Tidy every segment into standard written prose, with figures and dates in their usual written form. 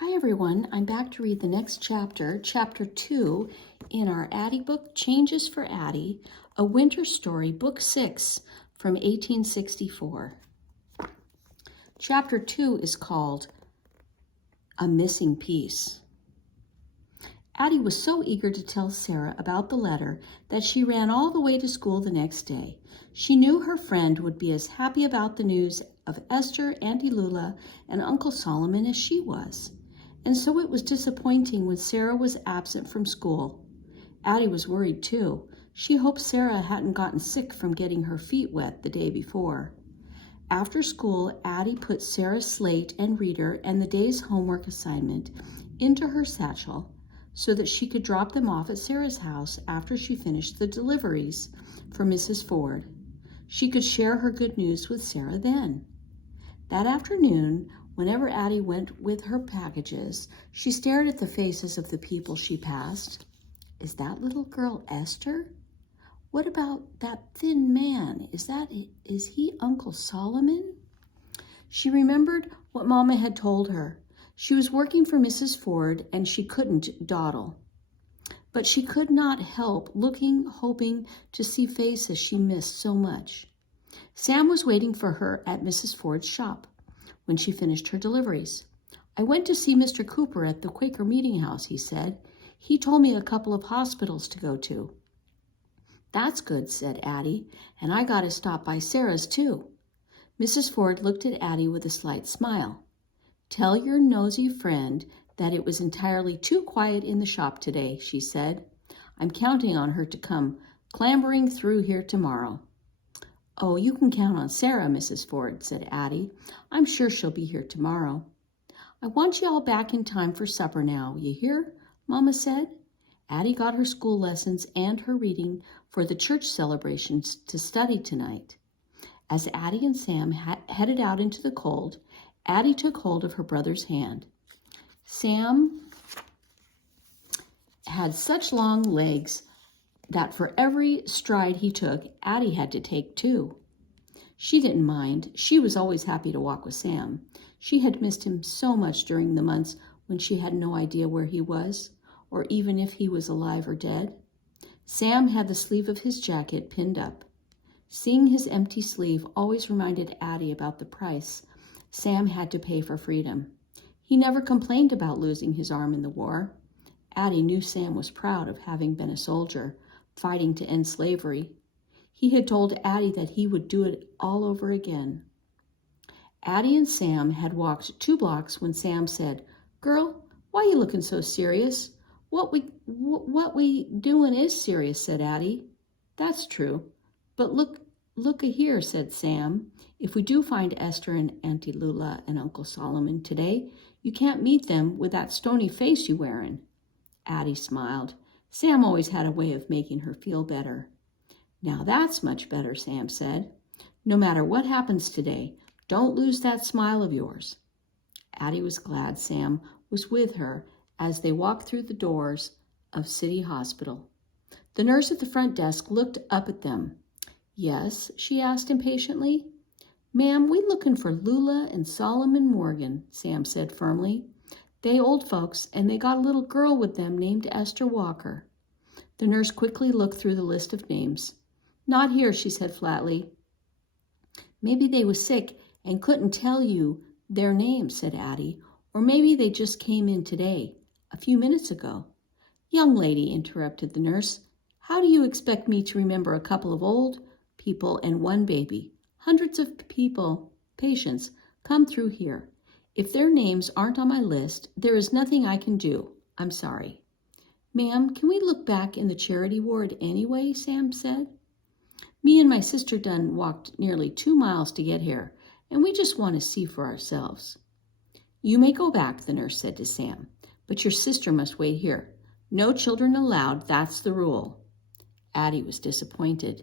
Hi everyone, I'm back to read the next chapter, chapter 2 in our Addie book, Changes for Addie, A Winter Story, book 6 from 1864. Chapter 2 is called A Missing Piece. Addie was so eager to tell Sarah about the letter that she ran all the way to school the next day. She knew her friend would be as happy about the news of Esther, Auntie Lula, and Uncle Solomon as she was. And so it was disappointing when Sarah was absent from school. Addie was worried too. She hoped Sarah hadn't gotten sick from getting her feet wet the day before. After school, Addie put Sarah's slate and reader and the day's homework assignment into her satchel so that she could drop them off at Sarah's house after she finished the deliveries for Mrs. Ford. She could share her good news with Sarah then. That afternoon, whenever Addie went with her packages, she stared at the faces of the people she passed. Is that little girl Esther? What about that thin man? Is he Uncle Solomon? She remembered what Mama had told her. She was working for Mrs. Ford and she couldn't dawdle. But she could not help looking, hoping to see faces she missed so much. Sam was waiting for her at Mrs. Ford's shop when she finished her deliveries. I went to see Mr. Cooper at the Quaker Meeting House, he said. He told me a couple of hospitals to go to. That's good, said Addie, and I got to stop by Sarah's too. Mrs. Ford looked at Addie with a slight smile. Tell your nosy friend that it was entirely too quiet in the shop today, she said. I'm counting on her to come clambering through here tomorrow. Oh, you can count on Sarah, Mrs. Ford, said Addie. I'm sure she'll be here tomorrow. I want you all back in time for supper now, you hear? Mama said. Addie got her school lessons and her reading for the church celebrations to study tonight. As Addie and Sam headed out into the cold, Addie took hold of her brother's hand. Sam had such long legs that for every stride he took, Addie had to take too. She didn't mind. She was always happy to walk with Sam. She had missed him so much during the months when she had no idea where he was, or even if he was alive or dead. Sam had the sleeve of his jacket pinned up. Seeing his empty sleeve always reminded Addie about the price Sam had to pay for freedom. He never complained about losing his arm in the war. Addie knew Sam was proud of having been a soldier, fighting to end slavery. He had told Addie that he would do it all over again. Addie and Sam had walked 2 blocks when Sam said, Girl, why you looking so serious? What we doing is serious, said Addie. That's true. But look here, said Sam. If we do find Esther and Auntie Lula and Uncle Solomon today, you can't meet them with that stony face you wearing. Addie smiled. Sam always had a way of making her feel better. Now that's much better, Sam said. No matter what happens today, don't lose that smile of yours. Addie was glad Sam was with her as they walked through the doors of City Hospital. The nurse at the front desk looked up at them. Yes, she asked impatiently. Ma'am, we looking for Lula and Solomon Morgan, Sam said firmly. They old folks, and they got a little girl with them named Esther Walker. The nurse quickly looked through the list of names. Not here, she said flatly. Maybe they was sick and couldn't tell you their names, said Addie, or maybe they just came in today, a few minutes ago. Young lady, interrupted the nurse, how do you expect me to remember a couple of old people and one baby? Hundreds of patients, come through here. If their names aren't on my list, there is nothing I can do. I'm sorry. Ma'am, can we look back in the charity ward anyway, Sam said. Me and my sister Dunn walked nearly 2 miles to get here, and we just want to see for ourselves. You may go back, the nurse said to Sam, but your sister must wait here. No children allowed, that's the rule. Addie was disappointed.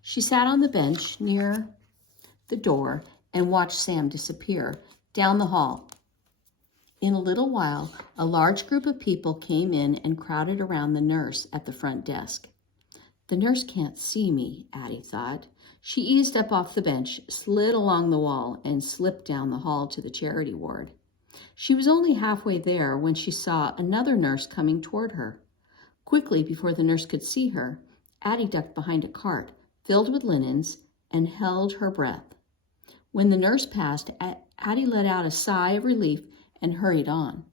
She sat on the bench near the door and watched Sam disappear down the hall. In a little while, a large group of people came in and crowded around the nurse at the front desk. The nurse can't see me, Addie thought. She eased up off the bench, slid along the wall, and slipped down the hall to the charity ward. She was only halfway there when she saw another nurse coming toward her. Quickly, before the nurse could see her, Addie ducked behind a cart filled with linens and held her breath. When the nurse passed, Addie let out a sigh of relief and hurried on.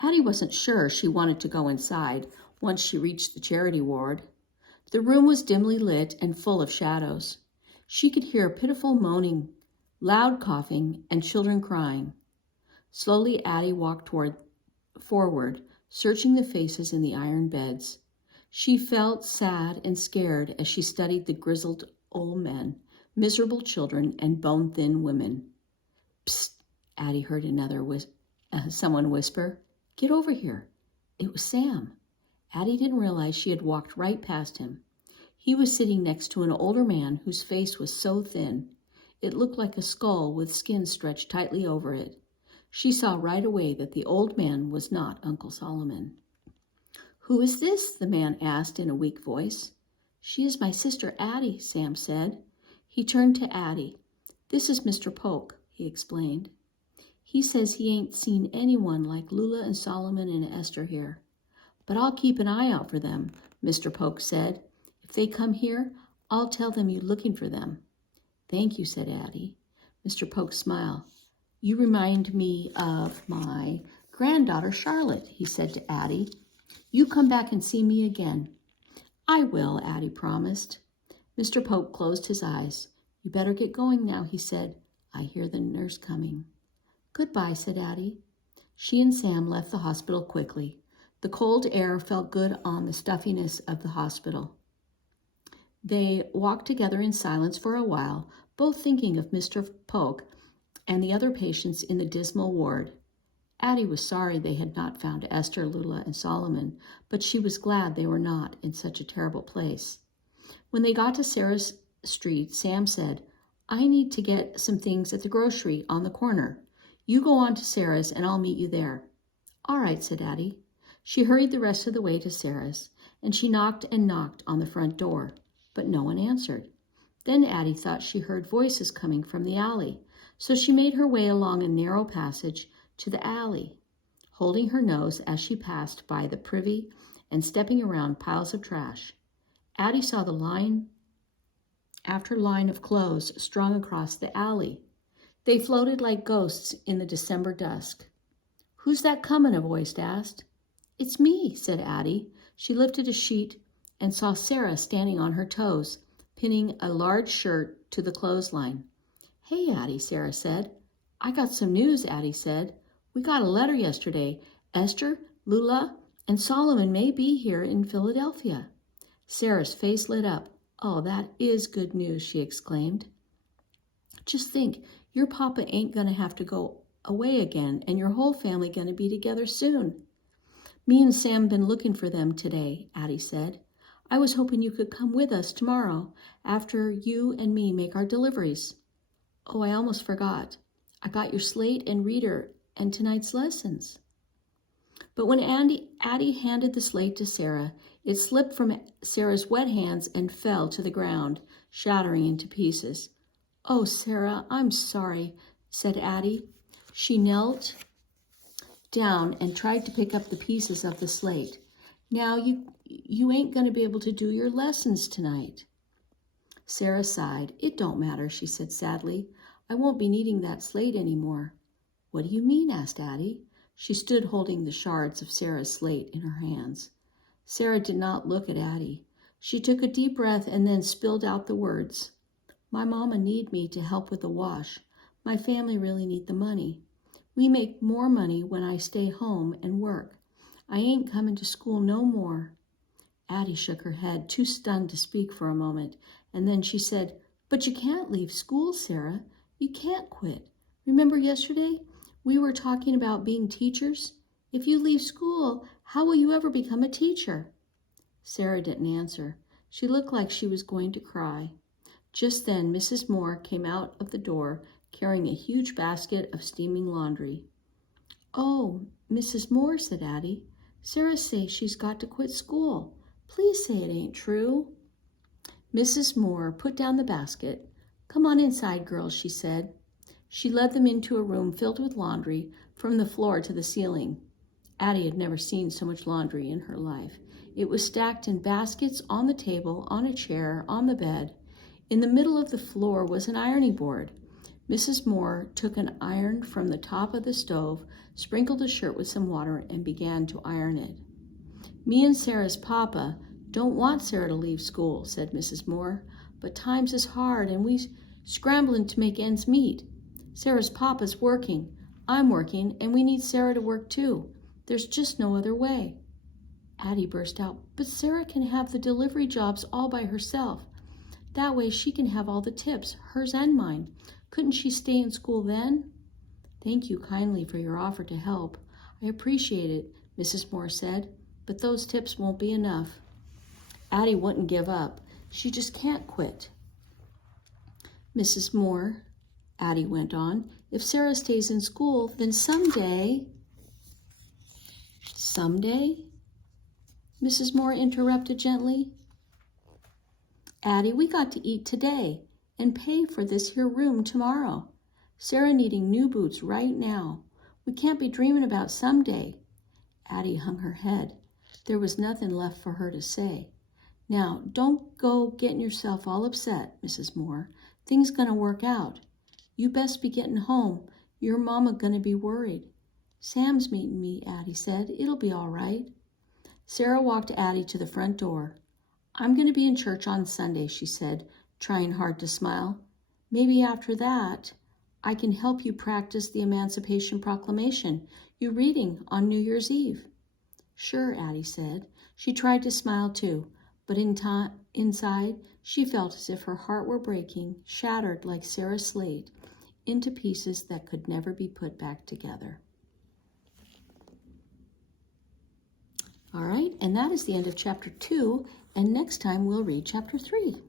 Addie wasn't sure she wanted to go inside once she reached the charity ward. The room was dimly lit and full of shadows. She could hear pitiful moaning, loud coughing, and children crying. Slowly, Addie walked forward, searching the faces in the iron beds. She felt sad and scared as she studied the grizzled old men, miserable children, and bone-thin women. "Psst," Addie heard someone whisper. "Get over here." It was Sam. Addie didn't realize she had walked right past him. He was sitting next to an older man whose face was so thin. It looked like a skull with skin stretched tightly over it. She saw right away that the old man was not Uncle Solomon. "Who is this?" the man asked in a weak voice. "She is my sister Addie," Sam said. He turned to Addie. "This is Mr. Polk," he explained. "He says he ain't seen anyone like Lula and Solomon and Esther here. But I'll keep an eye out for them," Mr. Polk said. "If they come here, I'll tell them you're looking for them." "Thank you," said Addie. Mr. Polk smiled. "You remind me of my granddaughter Charlotte," he said to Addie. "You come back and see me again." "I will," Addie promised. Mr. Polk closed his eyes. "You better get going now," he said. "I hear the nurse coming." "Goodbye," said Addie. She and Sam left the hospital quickly. The cold air felt good on the stuffiness of the hospital. They walked together in silence for a while, both thinking of Mr. Polk and the other patients in the dismal ward. Addie was sorry they had not found Esther, Lula, and Solomon, but she was glad they were not in such a terrible place. When they got to Sarah's street, Sam said, "I need to get some things at the grocery on the corner. You go on to Sarah's and I'll meet you there." "All right," said Addie. She hurried the rest of the way to Sarah's, and she knocked and knocked on the front door, but no one answered. Then Addie thought she heard voices coming from the alley, so she made her way along a narrow passage to the alley, holding her nose as she passed by the privy and stepping around piles of trash. Addie saw the line after line of clothes strung across the alley. They floated like ghosts in the December dusk. "Who's that comin'?" a voice asked. "It's me," said Addie. She lifted a sheet and saw Sarah standing on her toes, pinning a large shirt to the clothesline. "Hey, Addie," Sarah said. "I got some news," Addie said. "We got a letter yesterday. Esther, Lula, and Solomon may be here in Philadelphia." Sarah's face lit up. "Oh, that is good news," she exclaimed. "Just think, your papa ain't going to have to go away again, and your whole family going to be together soon." "Me and Sam been looking for them today," Addie said. "I was hoping you could come with us tomorrow after you and me make our deliveries." "Oh, I almost forgot. I got your slate and reader and tonight's lessons." But when Addie handed the slate to Sarah, it slipped from Sarah's wet hands and fell to the ground, shattering into pieces. "Oh, Sarah, I'm sorry," said Addie. She knelt down and tried to pick up the pieces of the slate. "Now you ain't going to be able to do your lessons tonight." Sarah sighed. "It don't matter," she said sadly. "I won't be needing that slate anymore." "What do you mean?" asked Addie. She stood holding the shards of Sarah's slate in her hands. Sarah did not look at Addie. She took a deep breath and then spilled out the words. "My mama need me to help with the wash. My family really need the money. We make more money when I stay home and work. I ain't coming to school no more." Addie shook her head, too stunned to speak for a moment, and then she said, "But you can't leave school, Sarah. You can't quit. Remember yesterday? We were talking about being teachers. If you leave school, how will you ever become a teacher?" Sarah didn't answer. She looked like she was going to cry. Just then, Mrs. Moore came out of the door carrying a huge basket of steaming laundry. "Oh, Mrs. Moore," said Addie, "Sarah says she's got to quit school. Please say it ain't true." Mrs. Moore put down the basket. "Come on inside, girls," she said. She led them into a room filled with laundry from the floor to the ceiling. Addie had never seen so much laundry in her life. It was stacked in baskets on the table, on a chair, on the bed. In the middle of the floor was an ironing board. Mrs. Moore took an iron from the top of the stove, sprinkled a shirt with some water, and began to iron it. "Me and Sarah's papa don't want Sarah to leave school," said Mrs. Moore, "but times is hard and we scrambling to make ends meet. Sarah's papa's working, I'm working, and we need Sarah to work too. There's just no other way." Addie burst out, "But Sarah can have the delivery jobs all by herself. That way she can have all the tips, hers and mine. Couldn't she stay in school then?" "Thank you kindly for your offer to help. I appreciate it," Mrs. Moore said, "but those tips won't be enough." Addie wouldn't give up. She just can't quit. "Mrs. Moore," Addie went on, "if Sarah stays in school, then someday—" "Someday?" Mrs. Moore interrupted gently. "Addie, we got to eat today and pay for this here room tomorrow. Sarah needing new boots right now. We can't be dreaming about someday." Addie hung her head. There was nothing left for her to say. "Now, don't go getting yourself all upset, Mrs. Moore. Things gonna work out. You best be getting home. Your mama gonna be worried." "Sam's meeting me," Addie said. "It'll be all right." Sarah walked Addie to the front door. "I'm going to be in church on Sunday," she said, trying hard to smile. "Maybe after that, I can help you practice the Emancipation Proclamation you're reading on New Year's Eve." "Sure," Addie said. She tried to smile too, but inside she felt as if her heart were breaking, shattered like Sarah's slate, into pieces that could never be put back together. All right, and that is the end of chapter 2, and next time we'll read chapter 3.